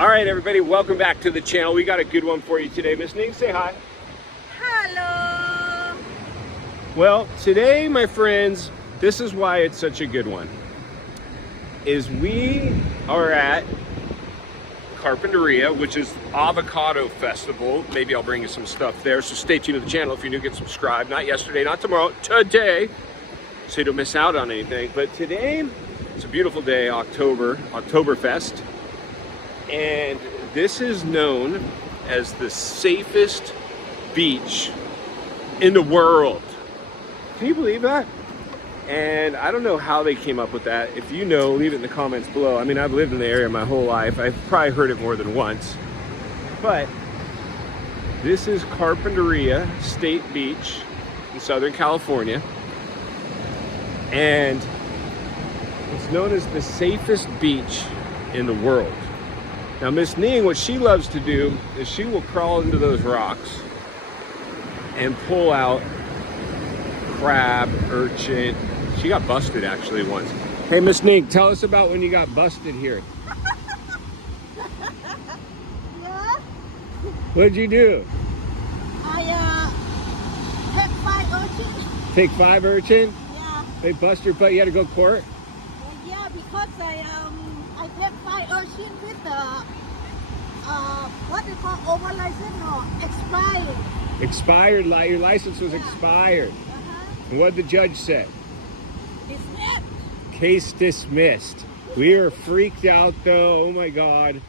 All right, everybody, welcome back to the channel. We got a good one for you today. Miss Ning, say hi. Hello. Well, today, my friends, this is why it's such a good one. Is we are at Carpinteria, which is Avocado Festival. Maybe I'll bring you some stuff there. So stay tuned to the channel if you're new. Get subscribed. Not yesterday, not tomorrow, today. So you don't miss out on anything. But today, it's a beautiful day, Oktoberfest. And this is known as the safest beach in the world. Can you believe that? And I don't know how they came up with that. If you know, leave it in the comments below. I mean, I've lived in the area my whole life. I've probably heard it more than once. But this is Carpinteria State Beach in Southern California. And it's known as the safest beach in the world. Now, Miss Ning, what she loves to do is she will crawl into those rocks and pull out crab, urchin. She got busted actually once. Hey, Miss Ning, tell us about when you got busted here. Yeah. What'd you do? I take 5 urchins. Take 5 urchin? Yeah. They bust your butt. You had to go court? Yeah, because I take 5 urchins with the what they call over license or expired. Expired. Your license was expired. And what did the judge say? Dismissed. Case dismissed. We are freaked out though. Oh my God.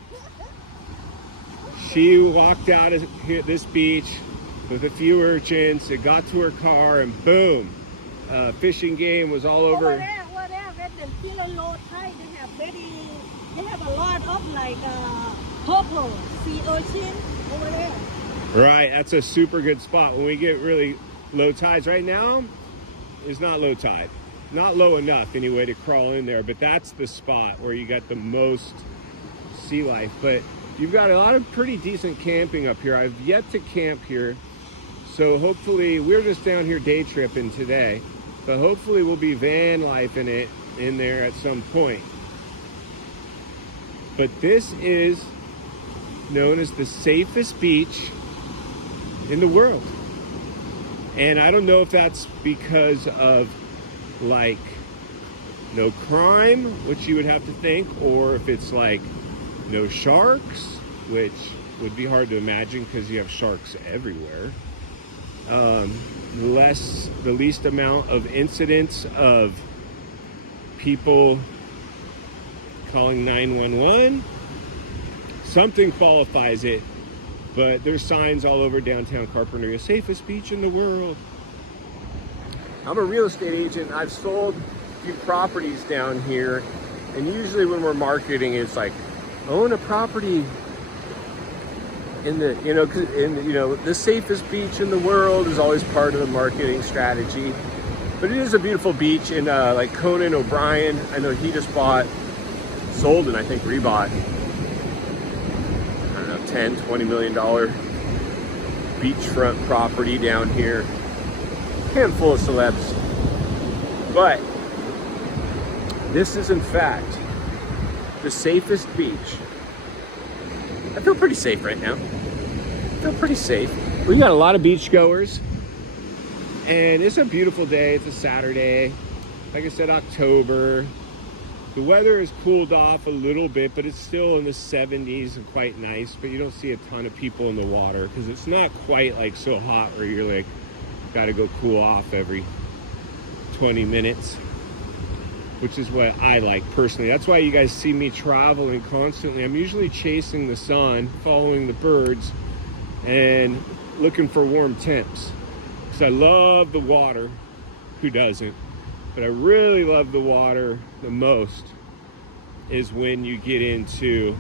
She walked out of this beach with a few urchins. It got to her car and boom, fishing game was all over. Over there, when the kilo low tide, they have a lot of like purple sea urchin over there. Right, that's a super good spot when we get really low tides. Right now is not low tide. Not low enough anyway to crawl in there, but that's the spot where you got the most sea life. But you've got a lot of pretty decent camping up here. I've yet to camp here. So hopefully, we're just down here day tripping today, but hopefully we'll be van lifing it in there at some point. But this is known as the safest beach in the world. And I don't know if that's because of like no crime, which you would have to think, or if it's like no sharks, which would be hard to imagine because you have sharks everywhere. The least amount of incidents of people calling 911. Something qualifies it, but there's signs all over downtown Carpinteria, safest beach in the world. I'm a real estate agent. I've sold a few properties down here, and usually when we're marketing, it's like own a property in the, the safest beach in the world is always part of the marketing strategy. But it is a beautiful beach in like Conan O'Brien. I know he just sold and I think rebought, I don't know, $10, $20 million beachfront property down here. Handful of celebs. But this is in fact the safest beach. I feel pretty safe right now. I feel pretty safe. We got a lot of beach goers, and it's a beautiful day. It's a Saturday. Like I said, October. The weather has cooled off a little bit, but it's still in the 70s and quite nice. But you don't see a ton of people in the water because it's not quite like so hot where you're like, got to go cool off every 20 minutes. Which is what I like personally. That's why you guys see me traveling constantly. I'm usually chasing the sun, following the birds, and looking for warm temps. Because I love the water. Who doesn't? But I really love the water the most is when you get into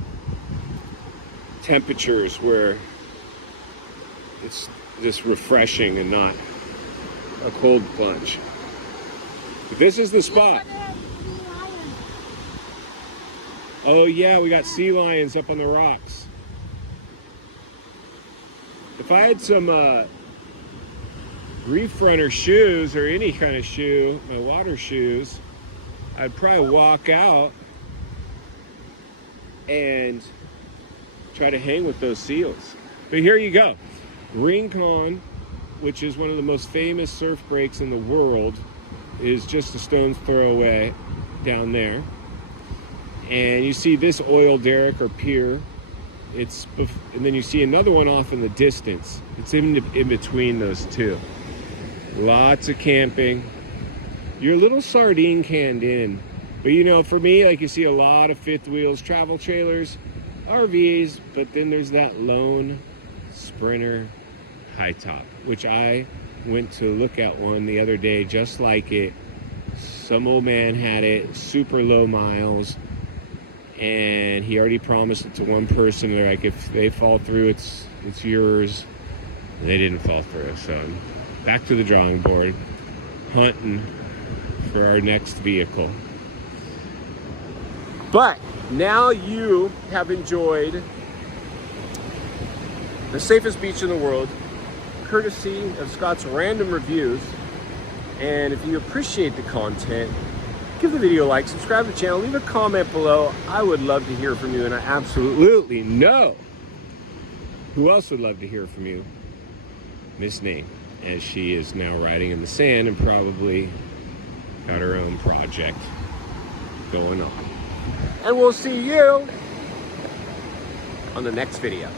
temperatures where it's just refreshing and not a cold plunge. But this is the spot. Oh yeah, we got sea lions up on the rocks. If I had some reef runner shoes or any kind of shoe, my water shoes, I'd probably walk out and try to hang with those seals. But here you go. Rincon, which is one of the most famous surf breaks in the world, is just a stone's throw away down there. And you see this oil derrick or pier. And then you see another one off in the distance. It's in between those two. Lots of camping. You're a little sardine canned in. But you know, for me, like you see a lot of fifth wheels, travel trailers, RVs, but then there's that lone Sprinter high top, which I went to look at one the other day just like it. Some old man had it, super low miles, and he already promised it to one person. They're like, if they fall through, it's yours. And they didn't fall through, so I'm back to the drawing board, hunting for our next vehicle. But now you have enjoyed the safest beach in the world, courtesy of Scott's random reviews. And if you appreciate the content, give the video a like, subscribe to the channel, leave a comment below. I would love to hear from you, and I absolutely know who else would love to hear from you. Miss Nate, as she is now riding in the sand and probably got her own project going on. And we'll see you on the next video.